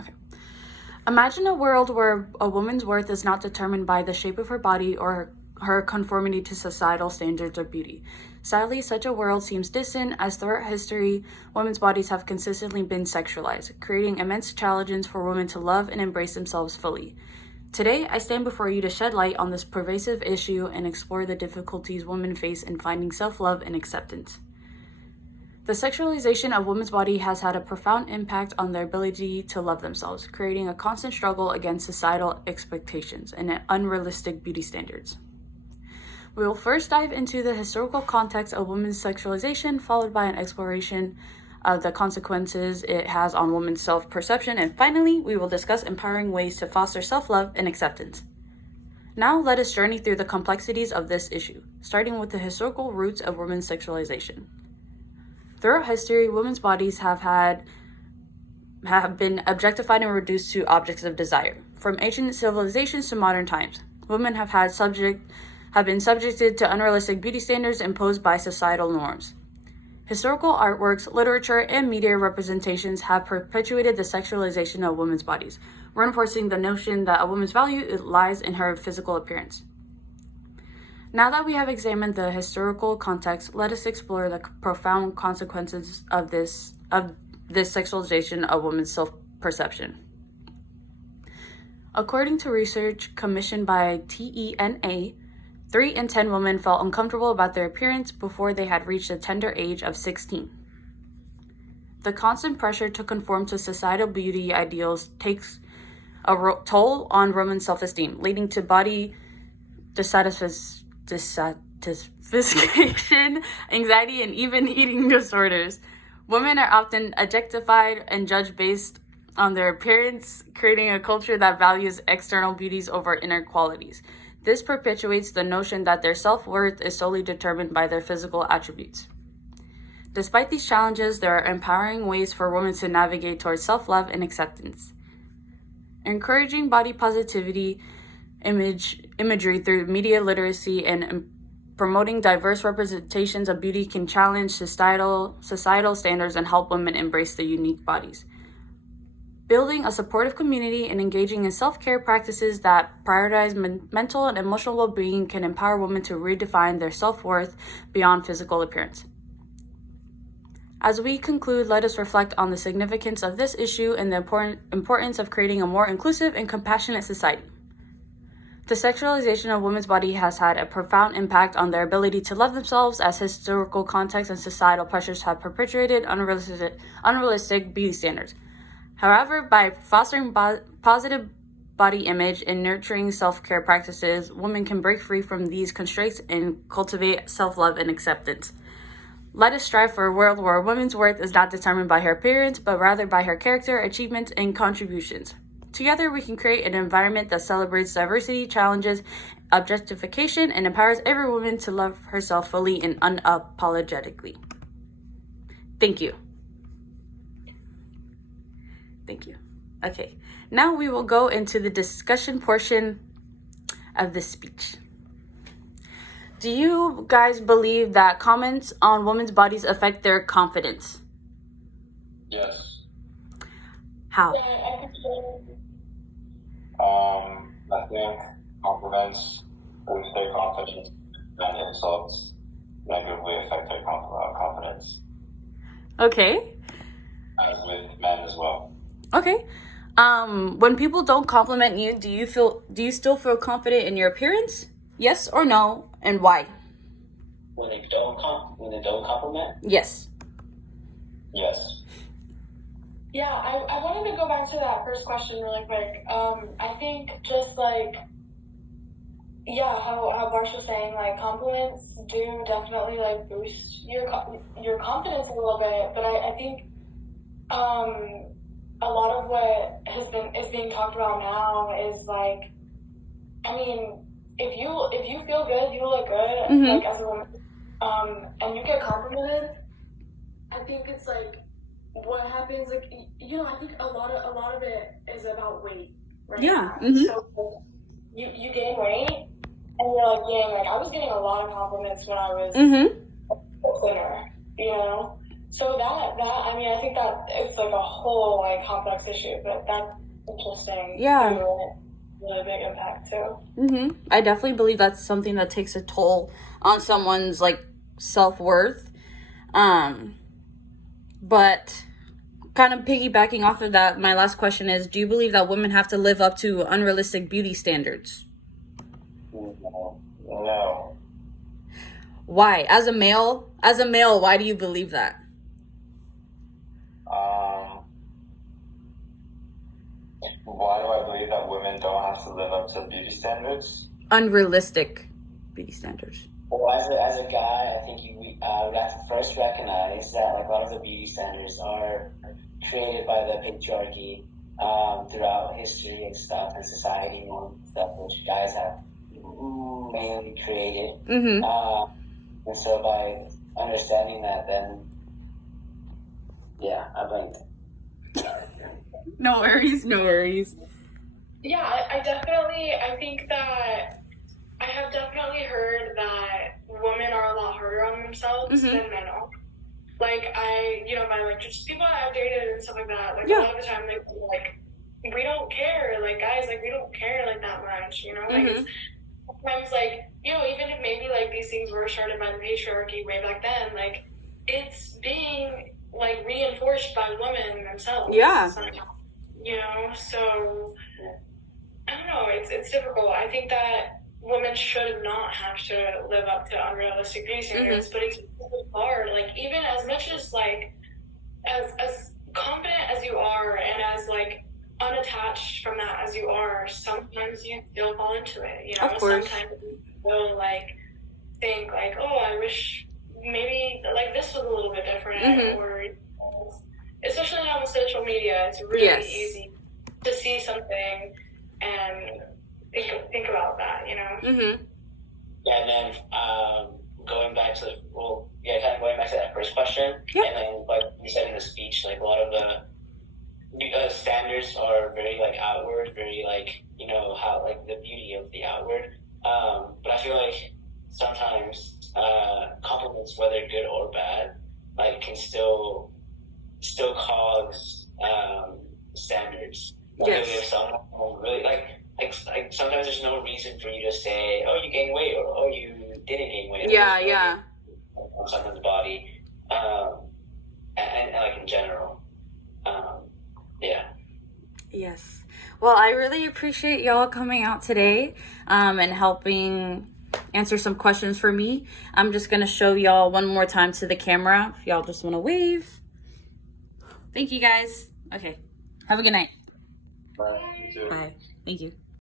Okay. Imagine a world where a woman's worth is not determined by the shape of her body or her conformity to societal standards of beauty. Sadly, such a world seems distant, as throughout history, women's bodies have consistently been sexualized, creating immense challenges for women to love and embrace themselves fully. Today, I stand before you to shed light on this pervasive issue and explore the difficulties women face in finding self-love and acceptance. The sexualization of women's body has had a profound impact on their ability to love themselves, creating a constant struggle against societal expectations and unrealistic beauty standards. We will first dive into the historical context of women's sexualization, followed by an exploration of the consequences it has on women's self-perception, and finally, we will discuss empowering ways to foster self-love and acceptance. Now, let us journey through the complexities of this issue, starting with the historical roots of women's sexualization. Throughout history, women's bodies have been objectified and reduced to objects of desire. From ancient civilizations to modern times, women have been subjected to unrealistic beauty standards imposed by societal norms. Historical artworks, literature, and media representations have perpetuated the sexualization of women's bodies, reinforcing the notion that a woman's value lies in her physical appearance. Now that we have examined the historical context, let us explore the profound consequences of this sexualization of women's self-perception. According to research commissioned by TENA, 3 in 10 women felt uncomfortable about their appearance before they had reached the tender age of 16. The constant pressure to conform to societal beauty ideals takes a toll on women's self-esteem, leading to body dissatisfaction, anxiety, and even eating disorders. Women are often objectified and judged based on their appearance, creating a culture that values external beauties over inner qualities. This perpetuates the notion that their self-worth is solely determined by their physical attributes. Despite these challenges, there are empowering ways for women to navigate towards self-love and acceptance. Encouraging body positivity imagery through media literacy and promoting diverse representations of beauty can challenge societal standards and help women embrace their unique bodies. Building a supportive community and engaging in self-care practices that prioritize mental and emotional well-being can empower women to redefine their self-worth beyond physical appearance. As we conclude, let us reflect on the significance of this issue and the importance of creating a more inclusive and compassionate society. The sexualization of women's body has had a profound impact on their ability to love themselves, as historical context and societal pressures have perpetuated unrealistic beauty standards. However, by fostering positive body image and nurturing self-care practices, women can break free from these constraints and cultivate self-love and acceptance. Let us strive for a world where a woman's worth is not determined by her appearance, but rather by her character, achievements, and contributions. Together, we can create an environment that celebrates diversity, challenges objectification, and empowers every woman to love herself fully and unapologetically. Thank you. Thank you. Okay, now we will go into the discussion portion of the speech. Do you guys believe that comments on women's bodies affect their confidence? Yes. How? I think compliments boost their confidence and insults negatively affect their confidence. Okay. As with men as well. Okay. When people don't compliment you, do you still feel confident in your appearance? Yes or no, and why? When they don't compliment? Yes. Yes. Yeah, I wanted to go back to that first question really quick. I think just like, yeah, how Barsh was saying, like compliments do definitely like boost your confidence a little bit, but I think a lot of what is being talked about now is like, I mean, if you feel good, you look good, like as a woman, and you get complimented, I think it's like what happens, like, you know, I think a lot of it is about weight, right? Yeah. So you gain weight, and you're like, dang, like I was getting a lot of compliments when I was thinner, you know. So that I mean, I think that it's like a whole like complex issue, but that's interesting. Yeah. Too. Really big impact too. I definitely believe that's something that takes a toll on someone's like self-worth. But kind of piggybacking off of that, my last question is, do you believe that women have to live up to unrealistic beauty standards? No. Why? As a male, why do you believe that? Why do I believe that women don't have to live up to beauty standards? Unrealistic beauty standards. Well, as a guy, I think we would have to first recognize that like a lot of the beauty standards are created by the patriarchy throughout history and stuff and society and stuff, which guys have mainly created. And so by understanding that, then yeah, I blame them. No worries. Yeah, I think that I have definitely heard that women are a lot harder on themselves than men are. Like just people I've dated and stuff like that, like a lot of the time they like, we don't care, like guys, like we don't care like that much, you know, like it's sometimes like, you know, even if maybe like these things were started by the patriarchy way back then, like it's being like reinforced by women themselves. Yeah. Sometimes, you know, so I don't know, it's difficult. I think that women should not have to live up to unrealistic beauty standards, but it's really hard. Like even as much as like as confident as you are and as like unattached from that as you are, sometimes you still fall into it, you know. Of course. Sometimes you will like think like, oh, I wish maybe like this was a little bit different, or especially now with social media, it's really easy to see something and think about that, you know. Yeah, and then going back to kind of going back to that first question, and then like you said in the speech, like a lot of the standards are very like outward, very like, you know, how like the beauty of the outward. But I feel like sometimes compliments, whether good or bad, like can still cause standards. Like if someone really like sometimes there's no reason for you to say, oh, you gained weight, or oh, you didn't gain weight. Yeah. On someone's body, and like in general, yeah. Yes. Well, I really appreciate y'all coming out today and helping answer some questions for me. I'm just going to show y'all one more time to the camera if y'all just want to wave. Thank you, guys. Okay. Have a good night. Bye. You too. Bye. Thank you.